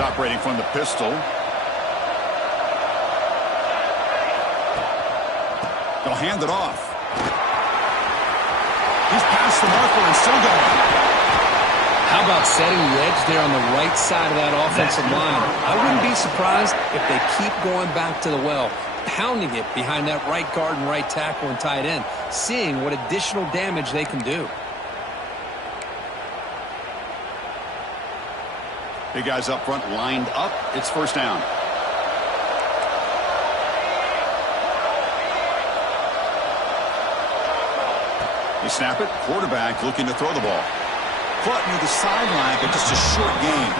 Operating from the pistol. They'll hand it off. He's past the marker and still going. How about setting the edge there on the right side of that offensive line? I wouldn't be surprised if they keep going back to the well, pounding it behind that right guard and right tackle and tight end, seeing what additional damage they can do. Big guys up front lined up. It's first down. They snap it. Quarterback looking to throw the ball. Caught near the sideline, but just a short gain.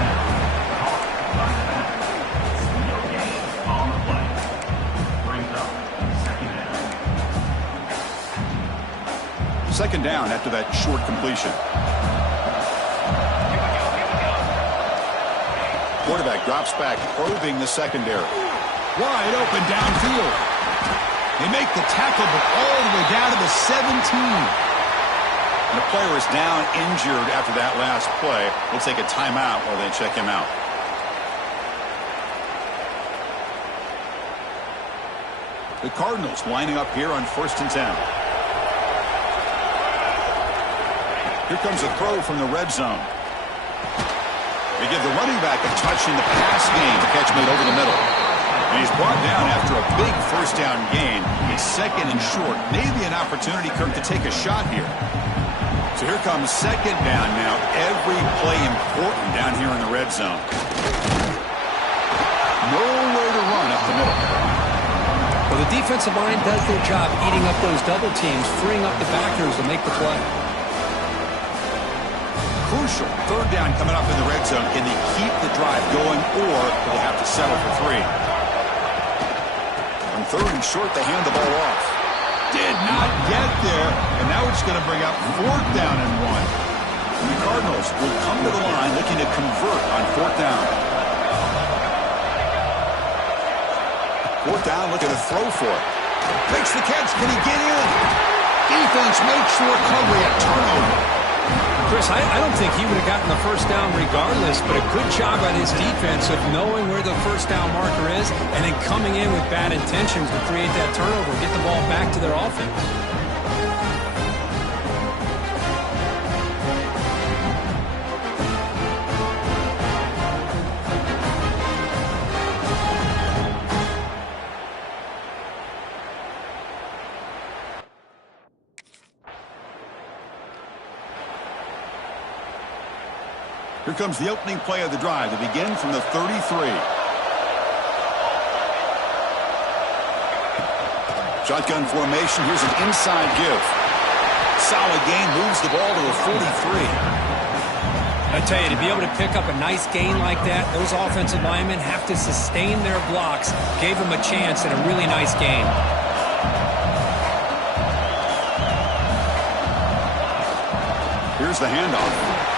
Second down after that short completion. Quarterback drops back, probing the secondary. Wide open downfield. They make the tackle, but all the way down to the 17. And the player is down injured after that last play. We'll take a timeout while they check him out. The Cardinals lining up here on 1st and 10. Here comes a throw from the red zone. They give the running back a touch in the pass game. The catch made over the middle. And he's brought down after a big first down gain. It's second and short. Maybe an opportunity, Kirk, to take a shot here. So here comes second down now. Every play important down here in the red zone. Nowhere to run up the middle. Well, the defensive line does their job eating up those double teams, freeing up the backers to make the play. Crucial. Third down coming up in the red zone. Can they keep the drive going, or do they have to settle for 3? On third and short, they hand the ball off. Did not get there, and now it's going to bring up 4th down and 1. The Cardinals will come to the line looking to convert on 4th down. 4th down, looking to throw for it. Makes the catch. Can he get in? Defense makes the recovery, a turnover. Chris, I don't think he would have gotten the first down regardless, but a good job by his defense of knowing where the first down marker is and then coming in with bad intentions to create that turnover, get the ball back to their offense. Here comes the opening play of the drive to begin from the 33. Shotgun formation. Here's an inside give. Solid gain, moves the ball to the 43. I tell you, to be able to pick up a nice gain like that, those offensive linemen have to sustain their blocks. Gave them a chance and a really nice gain. Here's the handoff.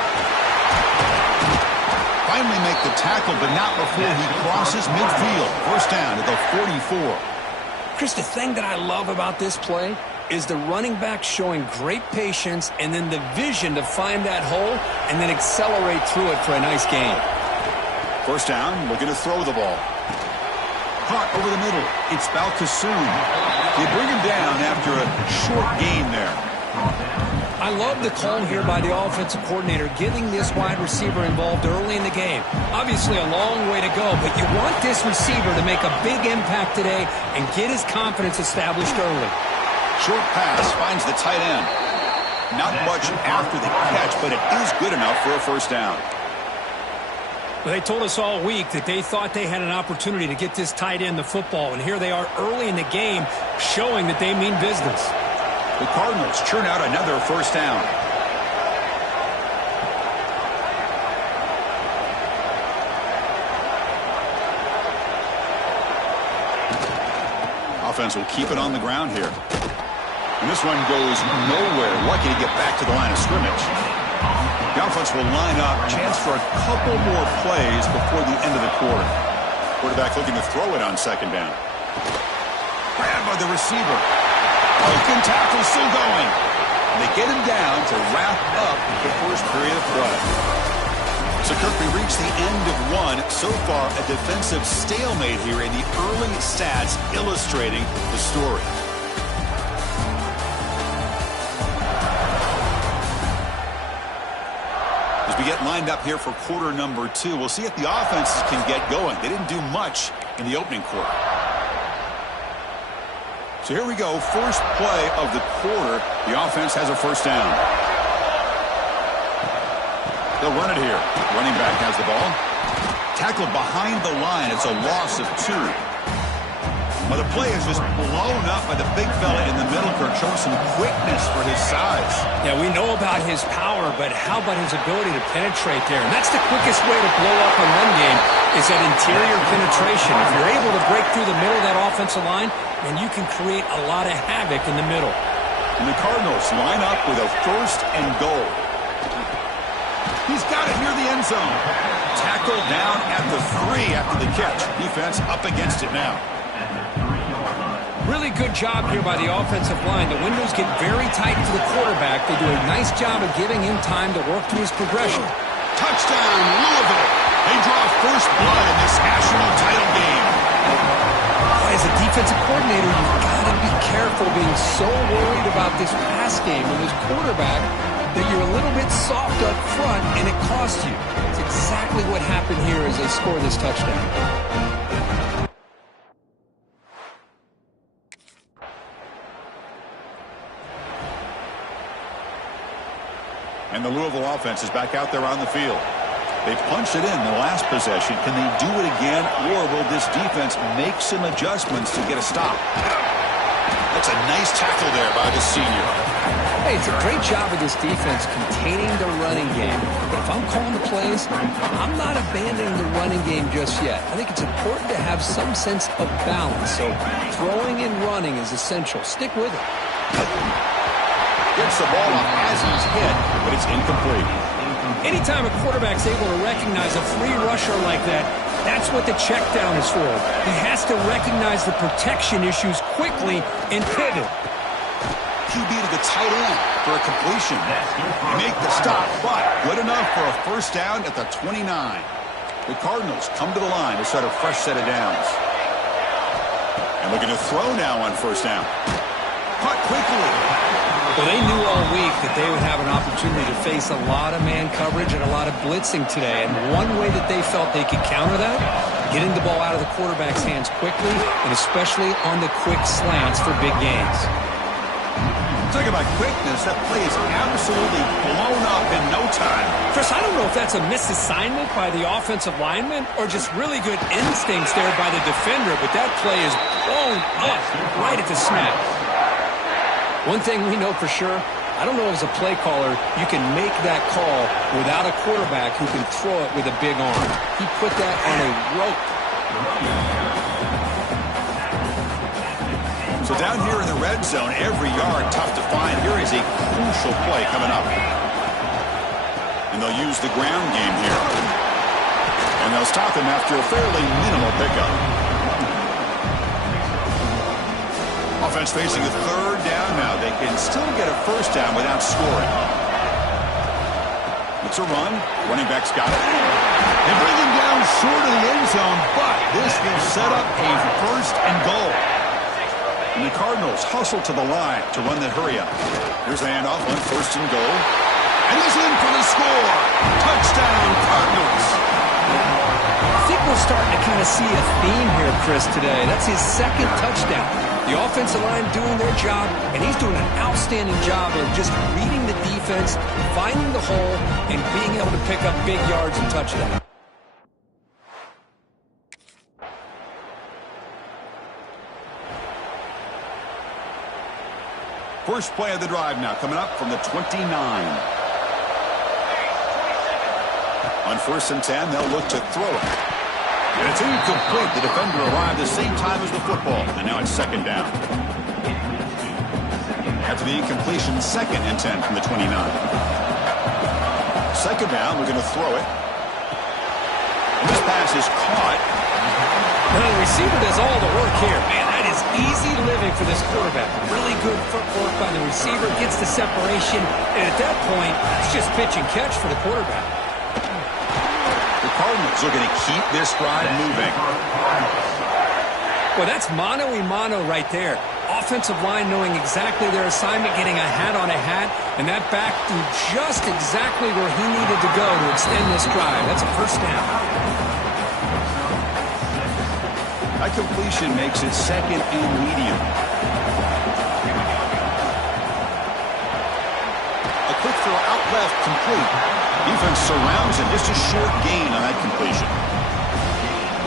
Finally make the tackle, but not before he crosses midfield. First down at the 44. Chris, the thing that I love about this play is the running back showing great patience and then the vision to find that hole and then accelerate through it for a nice gain. First down, looking to throw the ball. Caught over the middle. It's Balkasoon. They bring him down after a short gain there. I love the call here by the offensive coordinator getting this wide receiver involved early in the game. Obviously a long way to go, but you want this receiver to make a big impact today and get his confidence established early. Short pass finds the tight end. Not much after the catch, but it is good enough for a first down. Well, they told us all week that they thought they had an opportunity to get this tight end the football, and here they are early in the game showing that they mean business. The Cardinals churn out another first down. Offense will keep it on the ground here. And this one goes nowhere. Lucky to get back to the line of scrimmage. The offense will line up. Chance for a couple more plays before the end of the quarter. Quarterback looking to throw it on second down. Grabbed by the receiver. Broken tackle still going. And they get him down to wrap up the first period of play. So, Kirk, we reach the end of one. So far, a defensive stalemate here in the early stats illustrating the story. As we get lined up here for quarter number 2, we'll see if the offenses can get going. They didn't do much in the opening quarter. So here we go, first play of the quarter. The offense has a first down. They'll run it here. Running back has the ball. Tackled behind the line. It's a loss of 2. Well, the play is just blown up by the big fella in the middle. Kirk showing some quickness for his size. Yeah, we know about his power, but how about his ability to penetrate there? And that's the quickest way to blow up a run game is that interior penetration. If you're able to break through the middle of that offensive line, then you can create a lot of havoc in the middle. And the Cardinals line up with a first and goal. He's got it near the end zone. Tackled down at the 3 after the catch. Defense up against it now. Really good job here by the offensive line. The windows get very tight to the quarterback. They do a nice job of giving him time to work through his progression. Touchdown, Louisville. They draw first blood in this national title game. As a defensive coordinator, you've got to be careful being so worried about this pass game and this quarterback that you're a little bit soft up front and it costs you. It's exactly what happened here as they score this touchdown. And the Louisville offense is back out there on the field. They punched it in the last possession. Can they do it again, or will this defense make some adjustments to get a stop? That's a nice tackle there by the senior. Hey, it's a great job of this defense containing the running game. But if I'm calling the plays, I'm not abandoning the running game just yet. I think it's important to have some sense of balance. So throwing and running is essential. Stick with it. Gets the ball off as he's hit, but it's incomplete. Anytime a quarterback's able to recognize a free rusher like that, that's what the check down is for. He has to recognize the protection issues quickly and pivot. QB to the tight end for a completion. They make the stop, but good enough for a first down at the 29. The Cardinals come to the line to start a fresh set of downs. And looking to throw now on first down. Caught quickly. Well, they knew all week that they would have an opportunity to face a lot of man coverage and a lot of blitzing today. And one way that they felt they could counter that, getting the ball out of the quarterback's hands quickly, and especially on the quick slants for big gains. Talk about quickness. That play is absolutely blown up in no time. Chris, I don't know if that's a misassignment by the offensive lineman or just really good instincts there by the defender, but that play is blown up right at the snap. One thing we know for sure, I don't know as a play caller, you can make that call without a quarterback who can throw it with a big arm. He put that on a rope. So down here in the red zone, every yard tough to find. Here is a crucial play coming up. And they'll use the ground game here. And they'll stop him after a fairly minimal pickup. Offense facing a third down now. They can still get a first down without scoring. It's a run. Running back's got it. They bring him down short of the end zone, but this will set up a first and goal. And the Cardinals hustle to the line to run that hurry up. Here's the handoff on first and goal. And he's in for the score. Touchdown, Cardinals. I think we're starting to kind of see a theme here, Chris, today. That's his second touchdown. The offensive line doing their job, and he's doing an outstanding job of just reading the defense, finding the hole, and being able to pick up big yards and touchdowns. First play of the drive now coming up from the 29. On first and 10, they'll look to throw it. And it's incomplete. The defender arrived the same time as the football. And now it's second down. After the incompletion, second and 10 from the 29. Second down, we're going to throw it. And this pass is caught. Well, the receiver does all the work here. Man, that is easy living for this quarterback. Really good footwork by the receiver. Gets the separation. And at that point, it's just pitch and catch for the quarterback. The Cardinals are going to keep this drive moving. Well, that's mano-a-mano right there. Offensive line knowing exactly their assignment, getting a hat on a hat, and that back threw just exactly where he needed to go to extend this drive. That's a first down. That completion makes it second and medium. A quick throw out left, complete. Defense surrounds him. Just a short gain on that completion.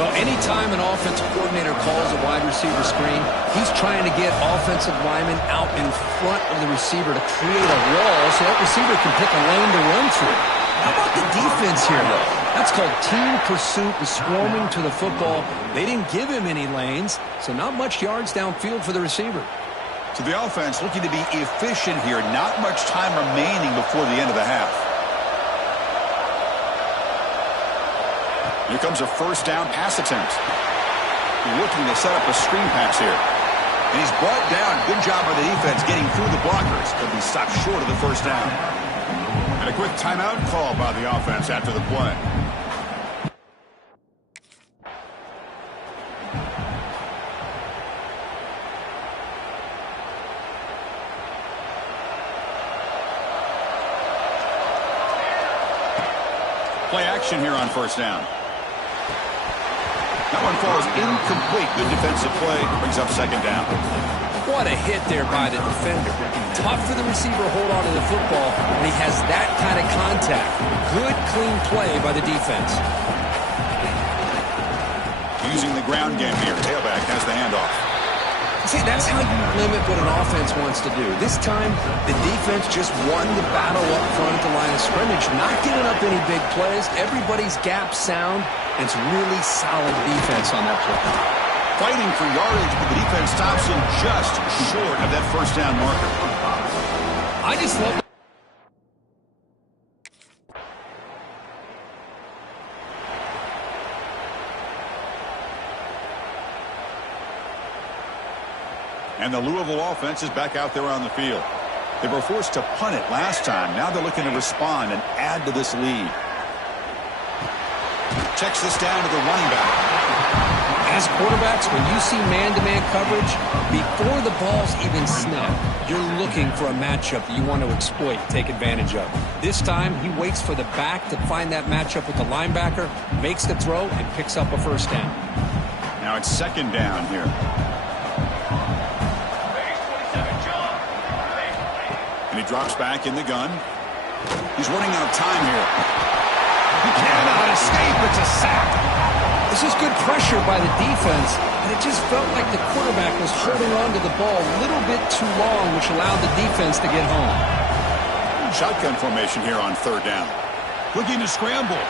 Well, anytime an offensive coordinator calls a wide receiver screen, he's trying to get offensive linemen out in front of the receiver to create a wall so that receiver can pick a lane to run through. How about the defense here, though? That's called team pursuit and swarming to the football. They didn't give him any lanes, so not much yards downfield for the receiver. So the offense looking to be efficient here. Not much time remaining before the end of the half. Here comes a first down pass attempt. Looking to set up a screen pass here. And he's brought down. Good job by the defense getting through the blockers. But he stopped short of the first down. And a quick timeout call by the offense after the play. Play action here on first down. That one falls incomplete. Good defensive play. Brings up second down. What a hit there by the defender. Tough for the receiver to hold on to the football when he has that kind of contact. Good, clean play by the defense. Using the ground game here. Tailback has the handoff. See, that's how you limit what an offense wants to do. This time, the defense just won the battle up front at the line of scrimmage, not giving up any big plays. Everybody's gap sound, and it's really solid defense on that play. Fighting for yardage, but the defense stops him just short of that first down marker. I just love And the Louisville offense is back out there on the field. They were forced to punt it last time. Now they're looking to respond and add to this lead. Checks this down to the running back. As quarterbacks, when you see man-to-man coverage, before the ball's even snapped, you're looking for a matchup that you want to exploit, take advantage of. This time, he waits for the back to find that matchup with the linebacker, makes the throw, and picks up a first down. Now it's second down here. And he drops back in the gun. He's running out of time here. He cannot escape. It's a sack. This is good pressure by the defense, and it just felt like the quarterback was holding on to the ball a little bit too long, which allowed the defense to get home. Shotgun formation here on third down. Looking to scramble.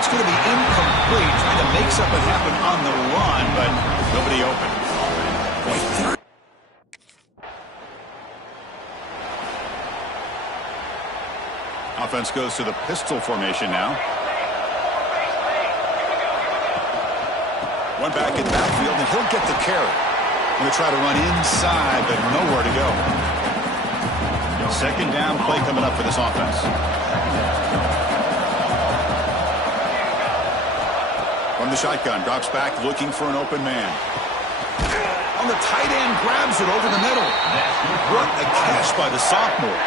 It's going to be incomplete, trying to make something happen on the run, but nobody open. Offense goes to the pistol formation now. One back in the backfield, and he'll get the carry. Going to try to run inside, but nowhere to go. Second down play coming up for this offense. From the shotgun, drops back, looking for an open man. On the tight end, grabs it over the middle. What a catch by the sophomore.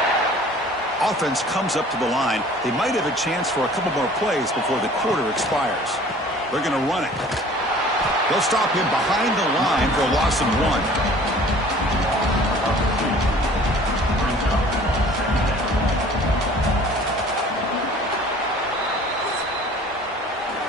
Offense comes up to the line. They might have a chance for a couple more plays before the quarter expires. They're going to run it. They'll stop him behind the line for a loss of 1.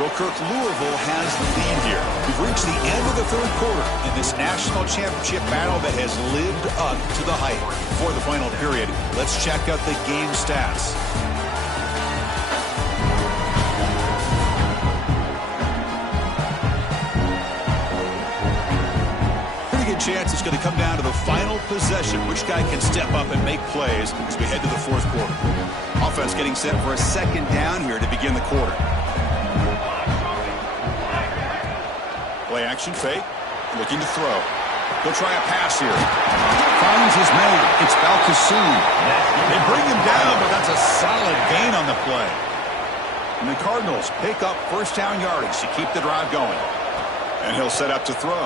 Well, Kirk, Louisville has the lead here. We've reached the end of the third quarter in this national championship battle that has lived up to the hype. For the final period, let's check out the game stats. Pretty good chance it's going to come down to the final possession. Which guy can step up and make plays as we head to the fourth quarter. Offense getting set for a second down here to begin the quarter. Play action fake, looking to throw. He'll try a pass here. Finds his man. It's Balkasoon. They bring him down, but that's a solid gain on the play. And the Cardinals pick up first down yardage to keep the drive going. And he'll set up to throw.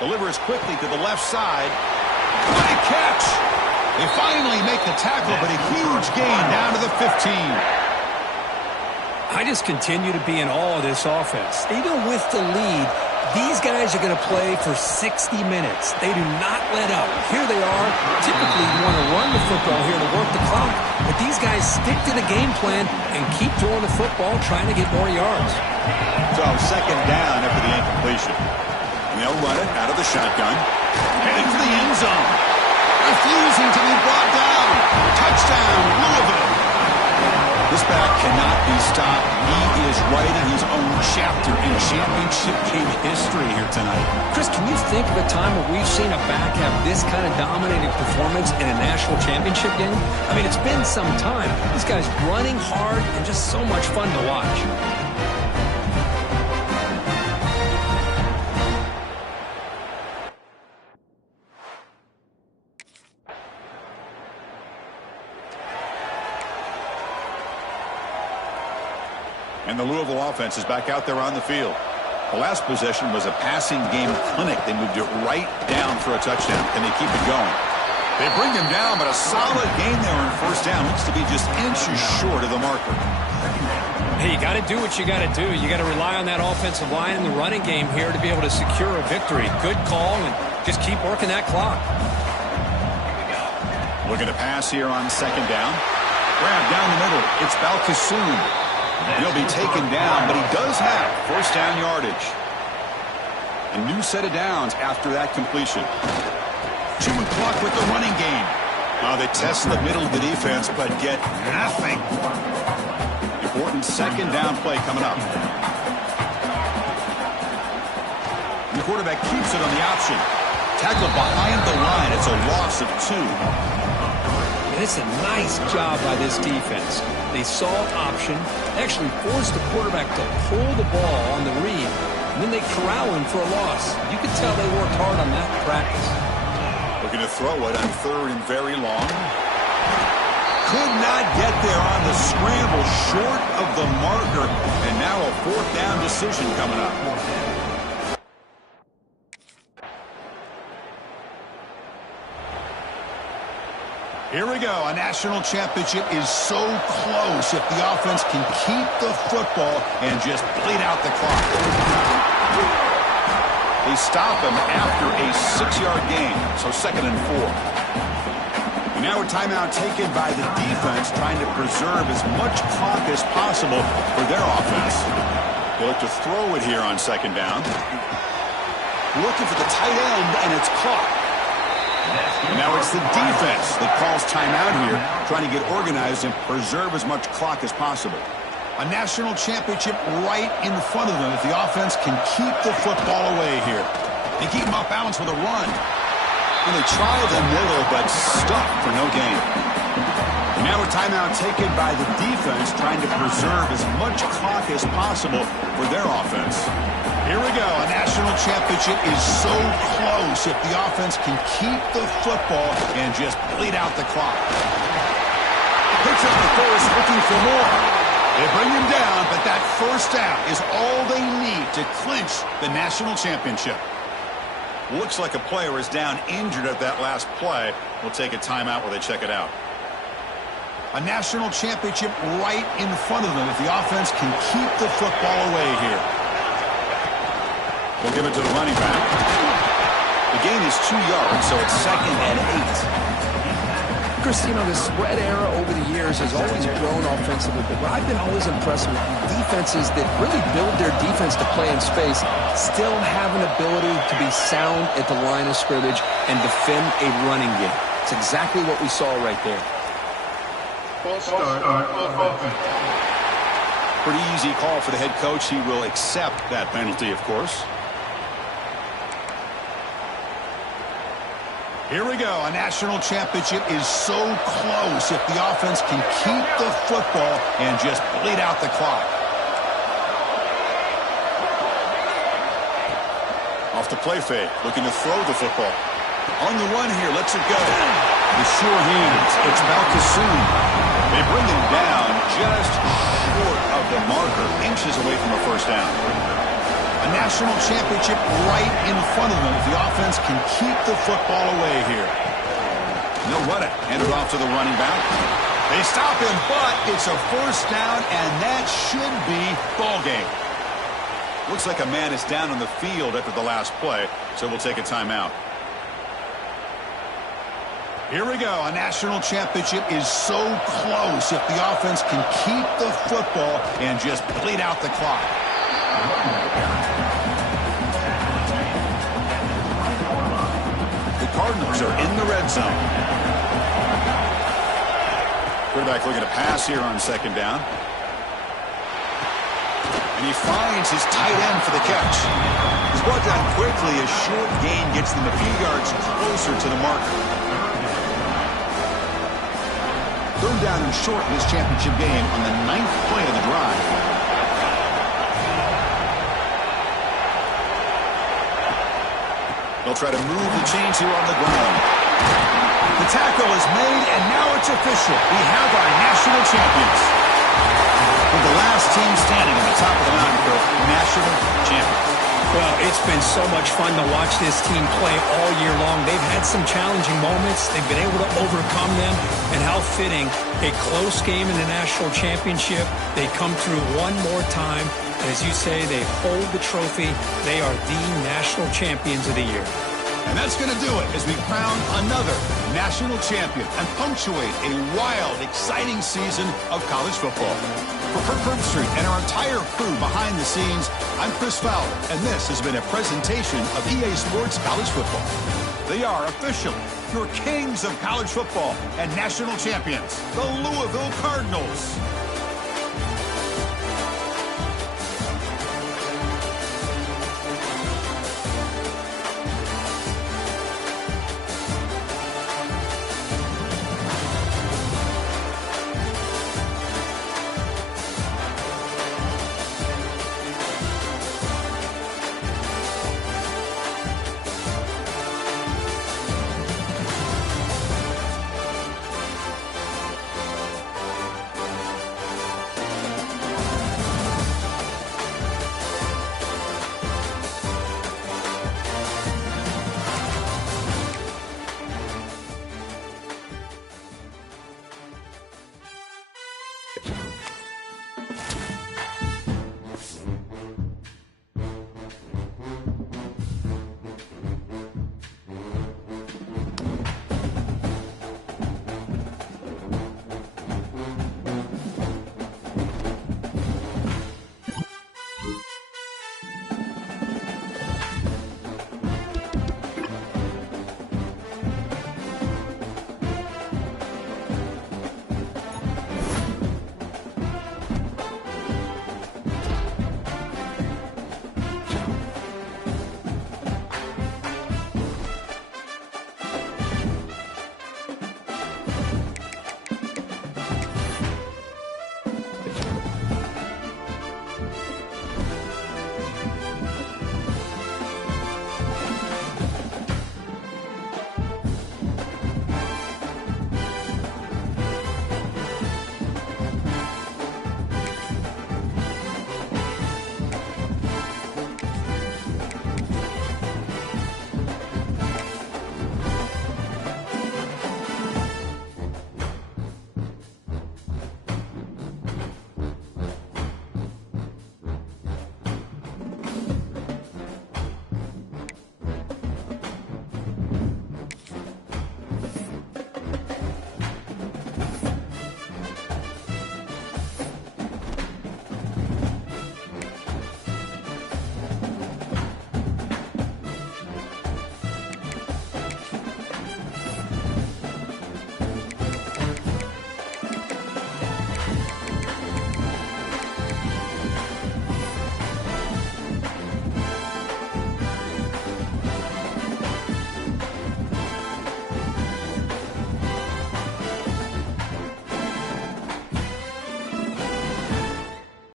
Delivers quickly to the left side. What a catch! They finally make the tackle, but a huge gain down to the 15. I just continue to be in awe of this offense. Even with the lead, these guys are going to play for 60 minutes. They do not let up. Here they are. Typically, you want to run the football here to work the clock. But these guys stick to the game plan and keep throwing the football, trying to get more yards. So, second down after the incompletion. And they'll run it out of the shotgun. Heading for the end zone. Refusing to be brought down. Touchdown, Louisville. This back cannot be stopped. He is writing his own chapter in championship game history here tonight. Chris, can you think of a time where we've seen a back have this kind of dominating performance in a national championship game? I mean, it's been some time. This guy's running hard and just so much fun to watch. And the Louisville offense is back out there on the field. The last possession was a passing game clinic. They moved it right down for a touchdown. Can they keep it going? They bring him down, but a solid gain there on first down. Looks to be just inches short of the marker. Hey, you got to do what you got to do. You got to rely on that offensive line and the running game here to be able to secure a victory. Good call, and just keep working that clock. Looking to pass here on second down. Grab down the middle. It's Balkasoon. He'll be taken down, but he does have first down yardage. A new set of downs after that completion. Chewing clock with the running game. They test the middle of the defense, but get nothing. Important second down play coming up. And the quarterback keeps it on the option. Tackle behind the line. It's a loss of 2. It's a nice job by this defense. They saw option, actually forced the quarterback to pull the ball on the read, and then they corral him for a loss. You could tell they worked hard on that in practice. Looking to throw it on third and very long. Could not get there on the scramble, short of the marker, and now a fourth down decision coming up. Here we go. A national championship is so close if the offense can keep the football and just bleed out the clock. They stop him after a 6-yard gain, so second and 4. And now a timeout taken by the defense, trying to preserve as much clock as possible for their offense. They look to throw it here on second down. Looking for the tight end, and it's caught. And now it's the defense that calls timeout here, trying to get organized and preserve as much clock as possible. A national championship right in front of them if the offense can keep the football away here. They keep them off balance with a run. And they try the middle, but stuck for no gain. And now a timeout taken by the defense, trying to preserve as much clock as possible for their offense. Here we go. A national championship is so close if the offense can keep the football and just bleed out the clock. Picks up the first, looking for more. They bring him down, but that first down is all they need to clinch the national championship. Looks like a player is down injured at that last play. We'll take a timeout while they check it out. A national championship right in front of them if the offense can keep the football away here. We'll give it to the running back. The gain is 2 yards, so it's 2nd and 8. Chris, the spread era over the years has always grown offensively, but I've been always impressed with defenses that really build their defense to play in space, still have an ability to be sound at the line of scrimmage and defend a running game. It's exactly what we saw right there. Pretty easy call for the head coach. He will accept that penalty, of course. Here we go. A national championship is so close if the offense can keep the football and just bleed out the clock. Off the play fake, looking to throw the football. On the run here, lets it go. The sure hands. It's Balkasoon. They bring him down just short of the marker, inches away from a first down. A national championship right in front of them if the offense can keep the football away here. They'll run it. Hand it off to the running back. They stop him, but it's a first down, and that should be ball game. Looks like a man is down on the field after the last play, so we'll take a timeout. Here we go. A national championship is so close if the offense can keep the football and just bleed out the clock. The Cardinals are in the red zone. Quarterback looking to pass here on 2nd down. And he finds his tight end for the catch. He's brought down quickly. A short gain gets them a few yards closer to the marker. 3rd down and short in this championship game on the 9th play of the drive. They'll try to move the chains here on the ground. The tackle is made, and now it's official. We have our national champions. We're the last team standing on the top of the mountain for national champions. Well, it's been so much fun to watch this team play all year long. They've had some challenging moments. They've been able to overcome them. And how fitting, a close game in the national championship. They come through one more time. And as you say, they hold the trophy. They are the national champions of the year. And that's going to do it as we crown another national champion and punctuate a wild, exciting season of college football. For Kirk Herbstreit and our entire crew behind the scenes, I'm Chris Fowler, and this has been a presentation of EA Sports College Football. They are officially your kings of college football and national champions, the Louisville Cardinals.